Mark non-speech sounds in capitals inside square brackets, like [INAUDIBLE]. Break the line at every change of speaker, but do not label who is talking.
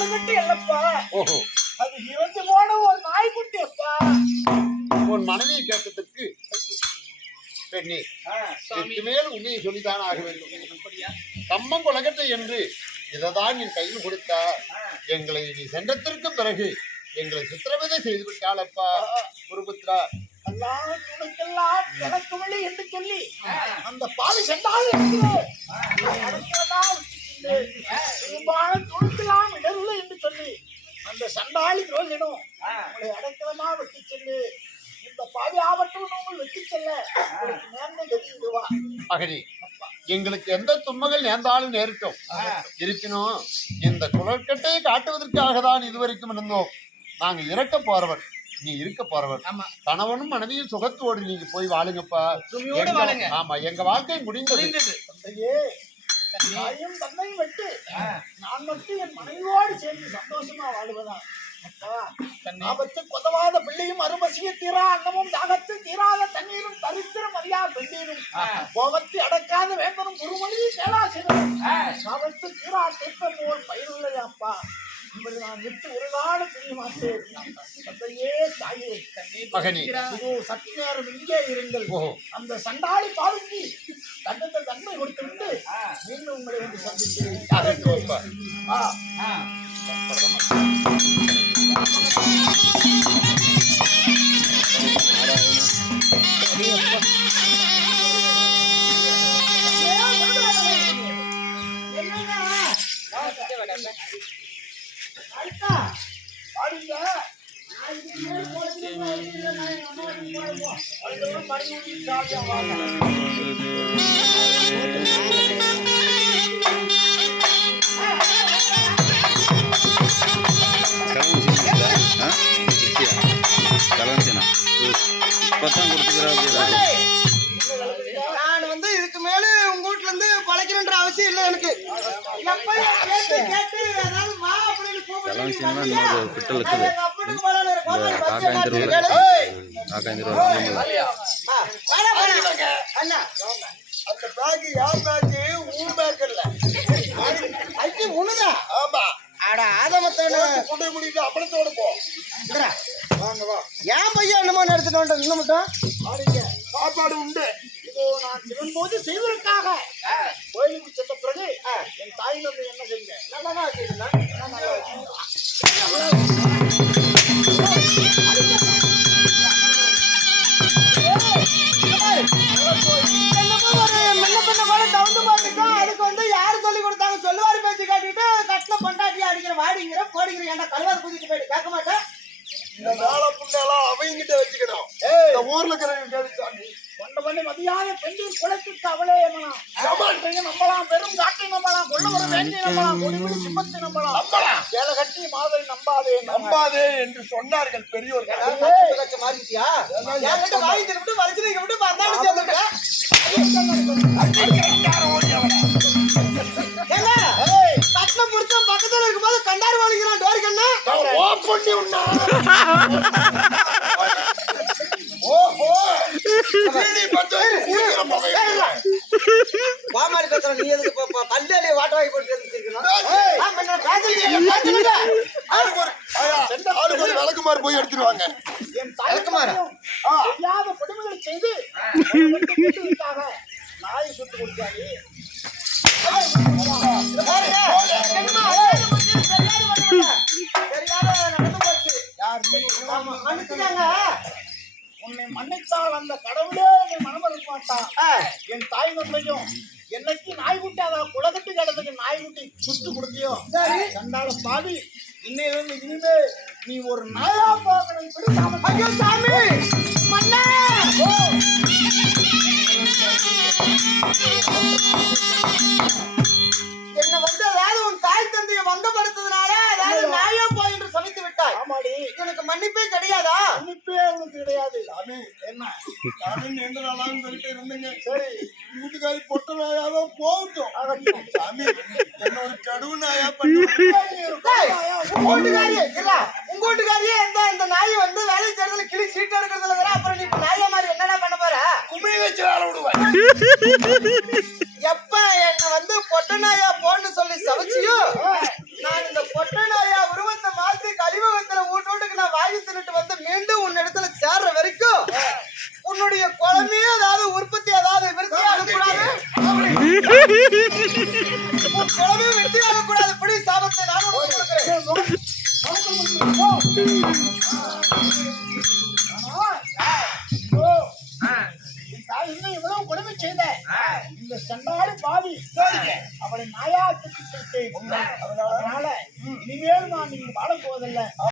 குழந்தை இல்லப்பா.
ஓஹோ.
அது இறந்து போன ஒரு நாய்க்குட்டி அப்பா.
உன் மனைவியை கேட்டதற்கு பெண்ணே இதற்கு மேல் உண்மையை சொல்லித்தான் ஆக வேண்டும். கம்மம் குலகத்தை என்று இதைதான் என் கையில் கொடுத்தா எங்களை நீ சென்றதற்கு பிறகு எங்களை சித்திரவதை செய்து விட்டாளப்பா குருபுத்ரா
அல்லாத துணைக்கெல்லாம் எனக்கு வழி என்று சொல்லி அந்த பாவி சென்றால் பெரும்பாலும் துணைக்கெல்லாம் இடரில்லை என்று சொல்லி அந்த சண்டாளி ரோகிடும் உங்களை அடக்கலமா வெட்டி சென்று இந்த பாவி ஆபத்து உங்கள் வெட்டி செல்ல. நேர்ந்த கதி இதுவா?
மகனி எங்களுக்கு எந்த துன்பங்கள் நேர்ந்தாலும் நேரிட்டோம். இருக்கணும் இந்த குலக்கட்டையை காட்டுவதற்காக தான் இதுவரைக்கும் இருந்தோம். நாங்க இறக்க போறவன் நீ இருக்க போறவன்
ஆமா.
கணவனும் மனைவியும் சுகத்தோடு நீங்க போய் வாழுங்கப்பா. ஆமா எங்க வாழ்க்கை முடிந்தது.
தாயும் தந்தையும் விட்டு. நான் மட்டும் என் மனைவியோடு சேர்ந்து சந்தோஷமா வாழுவதா? அப்பா ஆபத்து கொதவாத பிள்ளையும் அருமசிய தீரா அன்னமும் தாகத்து தீராத தண்ணீரும் தரித்திரம் அறியா பெண்ணீரும். கோபத்தை அடக்காத வேந்தனும் குருமணி கேளாசிரும் ஆபத்து தீரா திருப்பம் போல் பயிருள்ளையாப்பா உங்களை நான் விட்டு ஒரு நாள் பிரிய மாட்டேன். தந்தையே தாயே. இதோ சற்று நேரம் இங்கே இருங்கள். அந்த சண்டாளி பாவிக்கு தண்டத்தை தன்மை கொடுத்து விட்டு மீண்டும் உங்களை வந்து
அதற்கு அப்பா.
ஆ. அழுத்தா, பாருங்க.
இப்பதான் கொடுத்துக்கிறா
வந்து இதுக்கு உங்க வீட்ல அவசியம் இல்லை எனக்கு. எப்ப கேட்டு கேட்டு அதாவது வா அப்படின்னு கூப்பிட்டு
கலன்சினா
நீ
இன்னொரு? பிட்டல் இருக்குது இந்த
பஸ்
காக்காயின்
ஏமாத்தி
தெருவுல.
கேளு.
காக்காயின் தெருவில்
ஆ, வாடா, வாடா. அண்ணா
அந்த பேக் யார் பேக் ஊர் பேக் இல்ல.
ஐக்கு உனதா
ஆமா.
அட ஆதமத்தான
குண்டை குடிட்டு அப்பளத்தோட போ.
ஏன் பையன் என்னமோ எடுத்துட்டு வந்துட்டேன் இன்னும் மட்டும்?
சாப்பாடு உண்டு. இதோ நான் சிவன் போது செய்வதற்காக கோயிலுக்கு சென்ற பிறகு என் தாய் வந்து என்ன செய்யுங்க?
நல்லா தான் வாடிங்கிற, போடிங்கிற, ஏன்டா கழுவாத குதிச்சு போயிட்டு கேட்க மாட்டேன்?
இந்த வேலை புண்டெல்லாம் அவங்கிட்ட வச்சுக்கணும் இந்த ஊர்ல இருக்கிறவங்க ஒன்ன பண்ணி மதியான பெண்ணின் குலத்திற்கு அவளே நம்பலாம் பெரும் காட்டை நம்பலாம் கொள்ள வர வேண்டிய நம்பலாம் சிம்மத்தை நம்பலாம் நம்பலாம் ஏழை கட்டி மாதை நம்பாதே நம்பாதே என்று சொன்னார்கள் பெரியோர்கள்
மாறிட்டியா? வாங்கி தந்துட்டு, வலிச்சு நீங்க விட்டு பந்தாடி சேர்ந்துருக்க. பாமாரி பேசுற நீ எதுக்கு பல்லாலி வாட்ட வாங்கி போட்டு
விளக்குமாறு போய் எடுத்துருவாங்க என்
விளக்குமாறா?
கொடுமைகளை செய்து நாயை சுட்டு கொடுத்தாரு அந்த கடவுளே என்னை மனமறுக்க மாட்டான் என் தாய் தந்தையும் என்னைக்கு நாய்க்குட்டி அதான் குலகட்டு கிடந்துக்கு நாய்க்குட்டி சுட்டு கொடுத்தியோ. கண்டால பாவி இன்னையிலிருந்து இனிமே நீ ஒரு நாயா
ஐயோ சாமி! எனக்கு மன்னிப்பே கிடையாதா?
மன்னிப்பே உனக்கு கிடையாது. சாமி என்ன? நானும் நீண்ட நாளாக சொல்லிட்டு இருந்தேங்க. சரி. வீட்டுக்காரி பொட்ட நாயாதான் போகட்டும். சாமி என்ன ஒரு கடுவு நாயா பண்ணி.
டேய், உங்க வீட்டுக்காரியே இல்ல உங்க வீட்டுக்காரியே இந்த இந்த நாய் வந்து வேலை செய்யறதுல கிளி சீட் எடுக்கிறதுல வேற அப்புறம் நீ இப்ப நாயா மாதிரி என்னடா பண்ண போற?
கும்மி வச்சு வேலை விடுவேன். [LAUGHS]
எடுத்துக்கிட்டு வந்து மீண்டும் உன் இடத்துல சேர்ற வரைக்கும் உன்னுடைய குழம்பே ஏதாவது உற்பத்தி ஏதாவது விருத்தி ஆகக்கூடாது. உன் விருத்தி
ஆகக்கூடாது. இப்படி சாபத்தை நானும் கொடுமை செய்த இந்த சென்றாடு பாவி அவரை நாயாட்டு அதனால இனிமேல் நான் நீங்க வாழ போவதில்லை